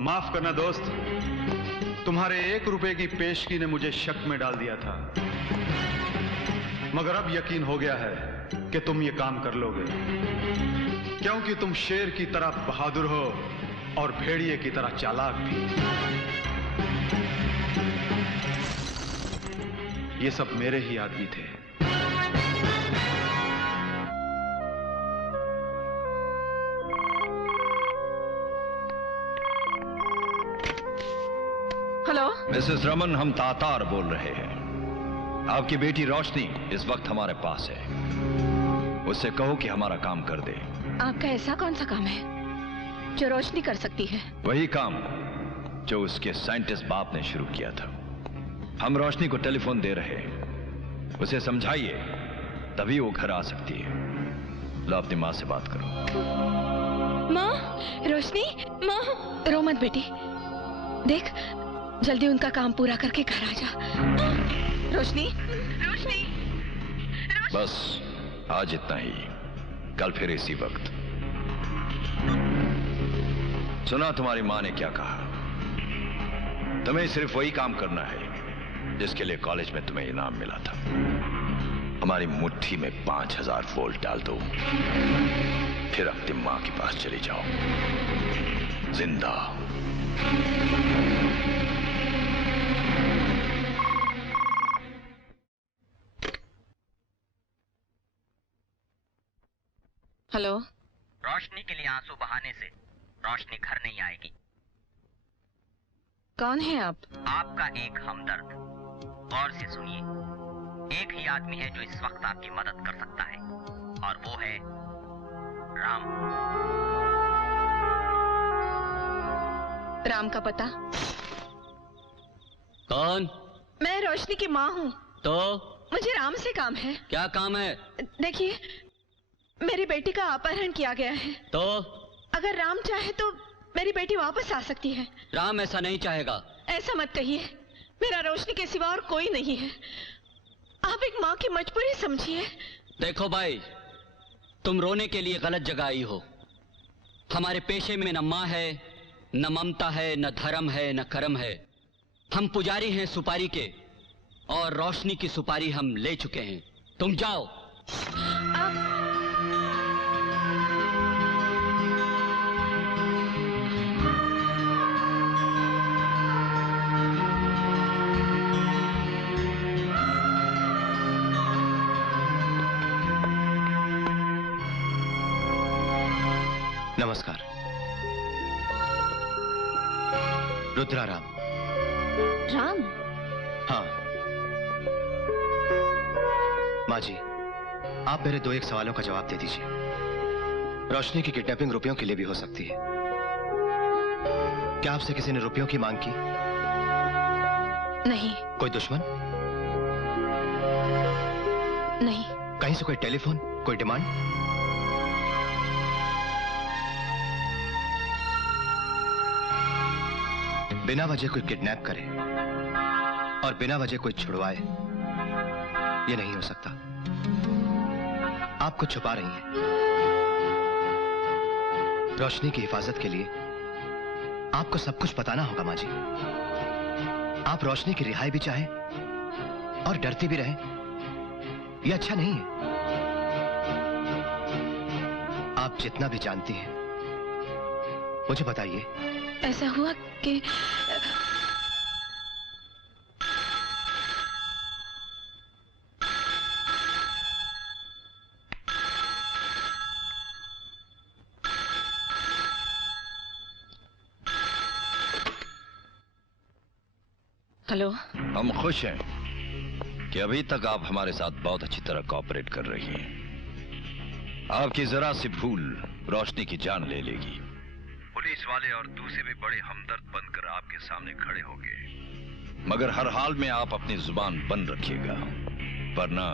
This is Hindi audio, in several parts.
माफ करना दोस्त, तुम्हारे 1 रुपए की पेशगी ने मुझे शक में डाल दिया था, मगर अब यकीन हो गया है कि तुम ये काम कर लोगे, क्योंकि तुम शेर की तरह बहादुर हो और भेड़िए की तरह चालाक भी। ये सब मेरे ही आदमी थे। हेलो मिसेस रमन, हम तातार बोल रहे हैं। आपकी बेटी रोशनी इस वक्त हमारे पास है। उससे कहो कि हमारा काम कर दे। आपका ऐसा कौन सा काम है जो रोशनी कर सकती है? वही काम जो उसके साइंटिस्ट बाप ने शुरू किया था। हम रोशनी को टेलीफोन दे रहे हैं, उसे समझाइए, तभी वो घर आ सकती है। लो अपनी माँ से बात करो। माँ, रोशनी, माँ। रो मत बेटी, देख जल्दी उनका काम पूरा करके घर आ जा। रोशनी, रोशनी, बस आज इतना ही, कल फिर इसी वक्त। सुना तुम्हारी माँ ने क्या कहा? तुम्हें सिर्फ वही काम करना है जिसके लिए कॉलेज में तुम्हें इनाम मिला था। हमारी मुट्ठी में 5000 वोल्ट डाल दो, फिर अपनी माँ के पास चले जाओ जिंदा। हेलो। रोशनी के लिए आंसू बहाने से रोशनी घर नहीं आएगी। कौन है आप? आपका एक हमदर्द। गौर से सुनिए, एक ही आदमी है जो इस वक्त आपकी मदद कर सकता है, और वो है राम। राम का पता? कौन? मैं रोशनी की माँ हूँ। तो मुझे राम से काम है। क्या काम है? देखिए, मेरी बेटी का अपहरण किया गया है। तो अगर राम चाहे तो मेरी बेटी वापस आ सकती है। राम ऐसा नहीं चाहेगा। ऐसा मत कहिए, मेरा रोशनी के सिवा और कोई नहीं है। आप एक माँ की मजबूरी समझिए। देखो भाई, तुम रोने के लिए गलत जगह आई हो। हमारे पेशे में न माँ है, न ममता है, न धर्म है, न कर्म है। हम पुजारी हैं सुपारी के, और रोशनी की सुपारी हम ले चुके हैं। तुम जाओ। नमस्कार। रुद्राराम। राम? हाँ माँ जी, आप मेरे 2-1 सवालों का जवाब दे दीजिए। रोशनी की किडनैपिंग रुपयों के लिए भी हो सकती है। क्या आपसे किसी ने रुपयों की मांग की? नहीं। कोई दुश्मन? नहीं। कहीं से कोई टेलीफोन, कोई डिमांड? बिना वजह कोई किडनैप करे और बिना वजह कोई छुड़वाए, ये नहीं हो सकता। आप कुछ छुपा रही हैं। रोशनी की हिफाजत के लिए आपको सब कुछ बताना होगा माँ जी। आप रोशनी की रिहाई भी चाहें और डरती भी रहें, यह अच्छा नहीं है। आप जितना भी जानती हैं मुझे बताइए। ऐसा हुआ कि हेलो। हम खुश हैं कि अभी तक आप हमारे साथ बहुत अच्छी तरह कोऑपरेट कर रही हैं। आपकी जरा सी भूल रोशनी की जान ले लेगी। पुलिस वाले और दूसरे भी बड़े हमदर्द बनकर आपके सामने खड़े होंगे, मगर हर हाल में आप अपनी जुबान बंद रखिएगा, वरना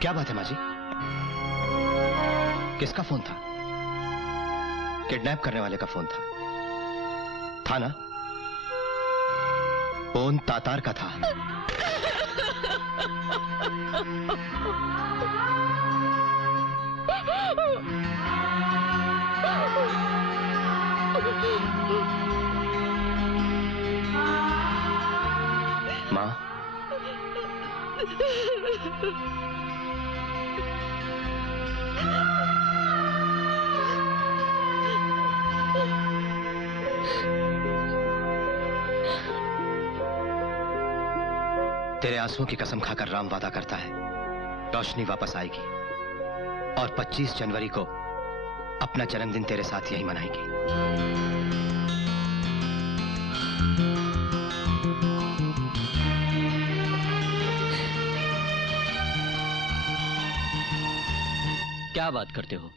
क्या बात है माँ जी? किसका फोन था? किडनैप करने वाले का फोन था ना? फोन तातार का था। तेरे आंसुओं की कसम खाकर राम वादा करता है, रोशनी वापस आएगी और 25 जनवरी को अपना जन्मदिन तेरे साथ यही मनाएगी। क्या बात करते हो?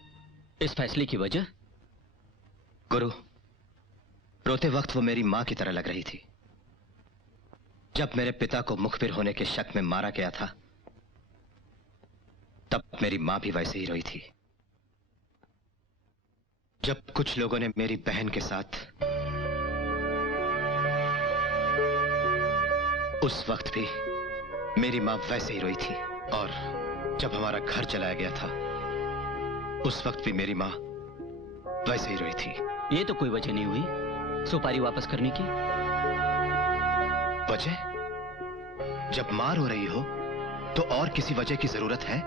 इस फैसले की वजह? गुरु, रोते वक्त वो मेरी मां की तरह लग रही थी। जब मेरे पिता को मुखबिर होने के शक में मारा गया था, तब मेरी मां भी वैसे ही रोई थी। जब कुछ लोगों ने मेरी बहन के साथ, उस वक्त भी मेरी मां वैसे ही रोई थी। और जब हमारा घर चलाया गया था, उस वक्त भी मेरी मां वैसे ही रोई थी। ये तो कोई वजह नहीं हुई सुपारी वापस करने की। वजह? जब मां रो रही हो तो और किसी वजह की जरूरत है?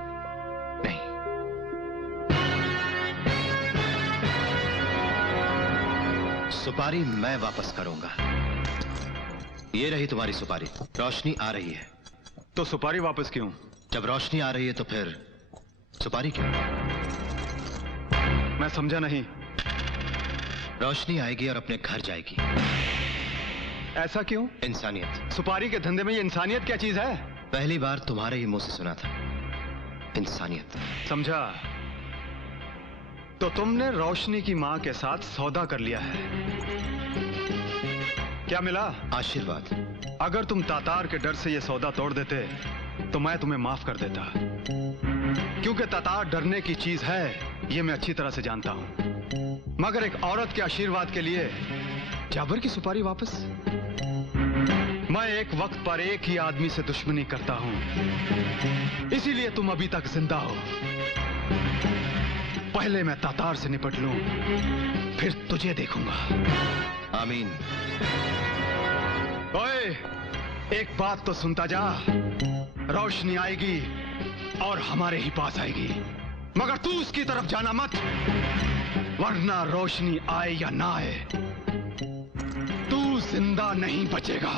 नहीं। सुपारी मैं वापस करूंगा। ये रही तुम्हारी सुपारी। रोशनी आ रही है। तो सुपारी वापस क्यों? जब रोशनी आ रही है तो फिर सुपारी क्यों? मैं समझा नहीं। रोशनी आएगी और अपने घर जाएगी। ऐसा क्यों? इंसानियत। सुपारी के धंधे में ये इंसानियत क्या चीज है? पहली बार तुम्हारे ही मुंह से सुना था, इंसानियत। समझा। तो तुमने रोशनी की मां के साथ सौदा कर लिया है। क्या मिला? आशीर्वाद। अगर तुम तातार के डर से ये सौदा तोड़ देते तो मैं तुम्हें माफ कर देता, क्योंकि तातार डरने की चीज है, ये मैं अच्छी तरह से जानता हूं। मगर एक औरत के आशीर्वाद के लिए जाबर की सुपारी वापस? मैं एक वक्त पर एक ही आदमी से दुश्मनी करता हूं, इसीलिए तुम अभी तक जिंदा हो। पहले मैं तातार से निपट लूं, फिर तुझे देखूंगा। आमीन। ओए, एक बात तो सुनता जा। रोशनी आएगी और हमारे ही पास आएगी, मगर तू उसकी तरफ जाना मत, वरना रोशनी आए या ना आए, तू जिंदा नहीं बचेगा।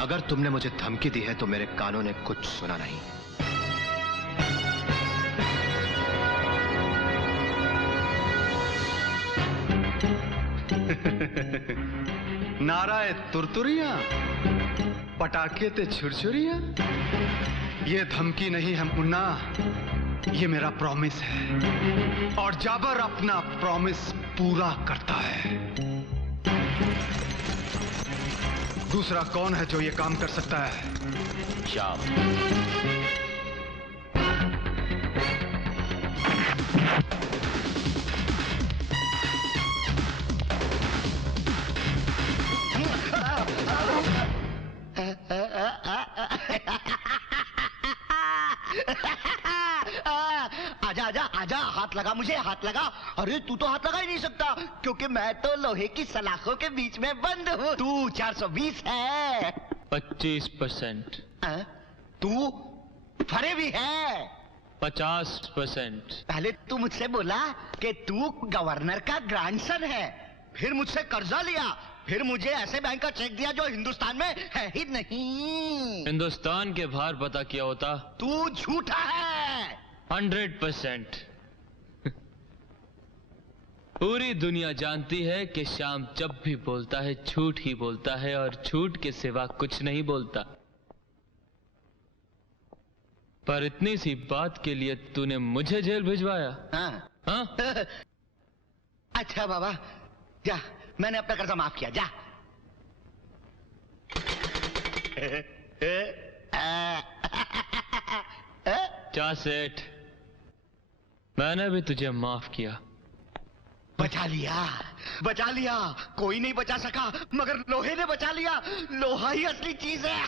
अगर तुमने मुझे धमकी दी है तो मेरे कानों ने कुछ सुना नहीं। नाराए तुरतुरियां, पटाखे ते छुरछुरियां, ये धमकी नहीं है मुन्ना, ये मेरा प्रॉमिस है, और जाबर अपना प्रॉमिस पूरा करता है। दूसरा कौन है जो ये काम कर सकता है? शाम। आजा आजा आजा, हाथ लगा मुझे, हाथ लगा। अरे तू तो हाथ लगा ही नहीं सकता, क्योंकि मैं तो लोहे की सलाखों के बीच में बंद हूँ। तू 420 है। 25%। तू फरेबी है। 50%। पहले तू मुझसे बोला कि तू गवर्नर का ग्रैंडसन है, फिर मुझसे कर्जा लिया, फिर मुझे ऐसे बैंक का चेक दिया जो हिंदुस्तान में है ही नहीं। हिंदुस्तान के बाहर पता किया होता। तू झूठा है। 100%। पूरी दुनिया जानती है कि शाम जब भी बोलता है झूठ ही बोलता है, और झूठ के सिवा कुछ नहीं बोलता। पर इतनी सी बात के लिए तूने मुझे जेल भिजवाया? हाँ? अच्छा बाबा, जा, मैंने अपना कर्जा माफ किया, जा। जा सेठ, मैंने भी तुझे माफ किया। बचा लिया, बचा लिया। कोई नहीं बचा सका, मगर लोहे ने बचा लिया। लोहा ही असली चीज है।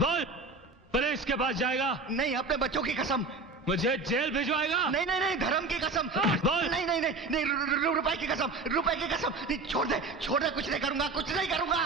बोल, पुलिस के पास जाएगा? नहीं, अपने बच्चों की कसम। मुझे जेल भिजवाएगा? नहीं नहीं नहीं, धर्म की कसम। बोल। नहीं नहीं नहीं नहीं, रुपए की कसम, रुपए की कसम। नहीं, छोड़ दे, कुछ नहीं करूंगा, कुछ नहीं करूंगा।